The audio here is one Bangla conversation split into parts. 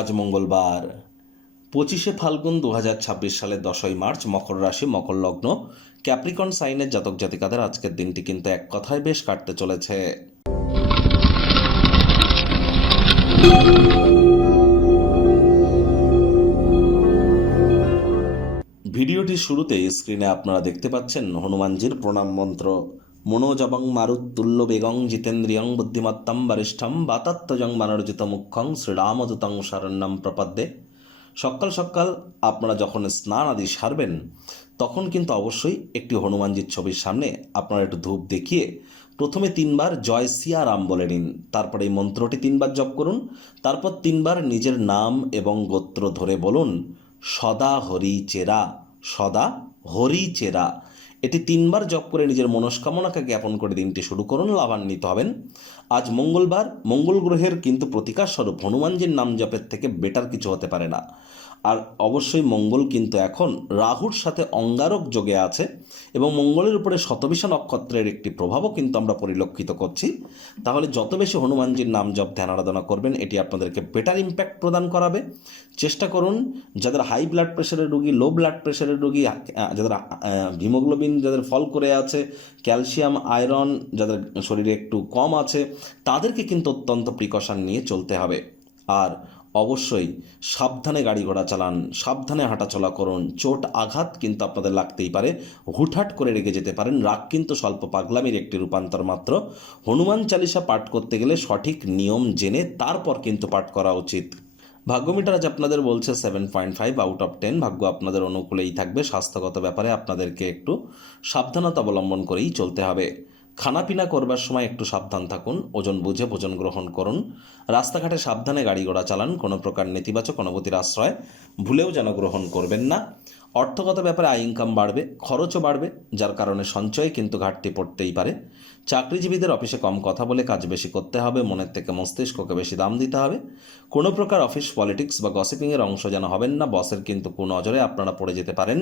আজ মঙ্গলবার 25শে ফাল্গুন 2026 সালের 10ই মার্চ, মকর রাশি, মকর লগ্ন, ক্যাপ্রিকন সাইনের জাতক জাতিকাদের আজকের দিনটি কিন্তু এক কথায় বেশ কাটতে চলেছে। ভিডিওটির শুরুতে স্ক্রিনে আপনারা দেখতে পাচ্ছেন হনুমানজির প্রণাম মন্ত্র। মনোজবং মারুত্তুল্য বেগং জিতেন্দ্রিয়ং বুদ্ধিমত্তম বরিষ্ঠম বাতাত্তজং মানর্জিত মুখ্যং শ্রীরামদূতং শরণ্যম প্রপদ্যে। সকাল সকাল আপনারা যখন স্নান আদি সারবেন তখন কিন্তু অবশ্যই একটি হনুমানজির ছবির সামনে আপনারা একটু ধূপ দেখিয়ে প্রথমে 3বার জয় সিয়ারাম বলে নিন। তারপরে এই মন্ত্রটি 3বার জপ করুন। তারপর 3বার নিজের নাম এবং গোত্র ধরে বলুন সদা হরি চেরা, সদা হরি চেরা। এটি 3বার জপ করে নিজের মনস্কামনাকে জ্ঞাপন করে দিনটি শুরু করুন, লাভান্বিত হবেন। আজ মঙ্গলবার, মঙ্গল গ্রহের কিন্তু প্রতিকার স্বরূপ হনুমানজির নাম জপের থেকে বেটার কিছু হতে পারে না। আর অবশ্যই মঙ্গল কিন্তু এখন রাহুর সাথে অঙ্গারক যোগে আছে এবং মঙ্গলের উপরে শতবিশা নক্ষত্রের একটি প্রভাবও কিন্তু আমরা পরিলক্ষিত করছি। তাহলে যত বেশি হনুমানজির নাম জপ ধ্যান আরাধনা করবেন এটি আপনাদেরকে বেটার ইম্প্যাক্ট প্রদান করাবে। চেষ্টা করুন যাদের হাই ব্লাড প্রেশারের রোগী, লো ব্লাড প্রেশারের রোগী, যাদের হিমোগ্লোবিন যাদের ফল করে আছে, ক্যালসিয়াম আয়রন যাদের শরীরে একটু কম আছে, তাদেরকে কিন্তু অত্যন্ত প্রিকশন নিয়ে চলতে হবে। আর অবশ্যই সাবধানে গাড়ি ঘোড়া চালান, সাবধানে হাঁটাচলা করুন। চোট আঘাত কিন্তু আপনাদের লাগতেই পারে, হুটহাট করে রেগে যেতে পারেন। রাগ কিন্তু স্বল্প পাগলামির একটি রূপান্তর মাত্র। হনুমান চালিসা পাঠ করতে গেলে সঠিক নিয়ম জেনে তারপর কিন্তু পাঠ করা উচিত। ভাগ্য মিটার আজ আপনাদের বলছে 7.5 আউট অফ 10। ভাগ্য আপনাদের অনুকূলেই থাকবে। স্বাস্থ্যগত ব্যাপারে আপনাদেরকে একটু সাবধানতা অবলম্বন করেই চলতে হবে। খানাপিনা করবার সময় একটু সাবধান থাকুন, ওজন বুঝে ভোজন গ্রহণ করুন। রাস্তাঘাটে সাবধানে গাড়ি ঘোড়া চালান। কোনো প্রকার নেতিবাচক অনুভূতির আশ্রয় ভুলেও যেন গ্রহণ করবেন না। অর্থগত ব্যাপারে আয় ইনকাম বাড়বে, খরচও বাড়বে, যার কারণে সঞ্চয়ে কিন্তু ঘাটতি পড়তেই পারে। চাকরিজীবীদের অফিসে কম কথা বলে কাজ বেশি করতে হবে, মনের থেকে মস্তিষ্ককে বেশি দাম দিতে হবে। কোনো প্রকার অফিস পলিটিক্স বা গসিপিংয়ের অংশ যেন হবেন না, বসের কিন্তু কুনজরে আপনারা পড়ে যেতে পারেন।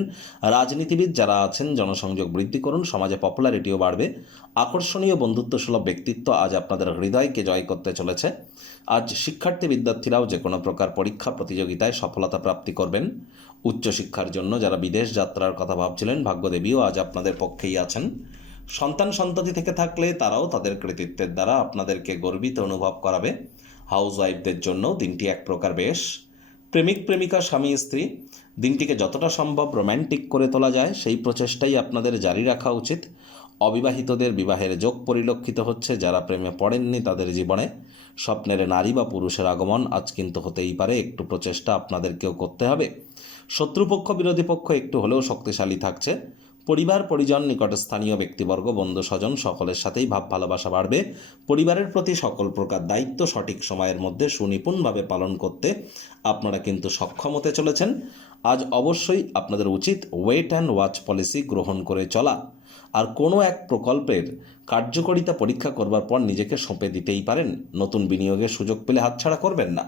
রাজনীতিবিদ যারা আছেন জনসংযোগ বৃদ্ধি করুন, সমাজে পপুলারিটিও বাড়বে। আকর্ষণীয় বন্ধুত্বসুলভ ব্যক্তিত্ব আজ আপনাদের হৃদয়কে জয় করতে চলেছে। আজ শিক্ষার্থী বিদ্যার্থীরাও যে কোনো প্রকার পরীক্ষা প্রতিযোগিতায় সফলতা প্রাপ্তি করবেন। উচ্চশিক্ষার জন্য যারা বিদেশ যাত্রার কথা ভাবছিলেন, ভাগ্যদেবীও আজ আপনাদের পক্ষেই আছেন। সন্তান সন্ততি থেকে থাকলে তারাও তাদের কৃতিত্বের দ্বারা আপনাদেরকে গর্বিত অনুভব করাবে। হাউস ওয়াইফদের জন্য দিনটি এক প্রকার বেশ। প্রেমিক প্রেমিকা স্বামী স্ত্রী দিনটিকে যতটা সম্ভব রোম্যান্টিক করে তোলা যায় সেই প্রচেষ্টাই আপনাদের জারি রাখা উচিত। অবিবাহিতদের বিবাহের যোগ পরিলক্ষিত হচ্ছে। যারা প্রেমে পড়েননি তাদের জীবনে স্বপ্নের নারী বা পুরুষের আগমন আজ কিন্তু হতেই পারে। একটু প্রচেষ্টা আপনাদেরকেও করতে হবে। শত্রুপক্ষ বিরোধী পক্ষ একটু হলেও শক্তিশালী থাকছে। পরিবার পরিজন নিকটস্থানীয় ব্যক্তিবর্গ বন্ধু স্বজন সকলের সাথেই ভাব ভালোবাসা বাড়বে। পরিবারের প্রতি সকল প্রকার দায়িত্ব সঠিক সময়ের মধ্যে সুনিপুণভাবে পালন করতে আপনারা কিন্তু সক্ষম হতে চলেছেন। আজ অবশ্যই আপনাদের উচিত ওয়েট অ্যান্ড ওয়াচ পলিসি গ্রহণ করে চলা। আর কোনো এক প্রকল্পের কার্যকারিতা পরীক্ষা করবার পর নিজেকে সঁপে দিতেই পারেন। নতুন বিনিয়োগের সুযোগ পেলে হাতছাড়া করবেন না।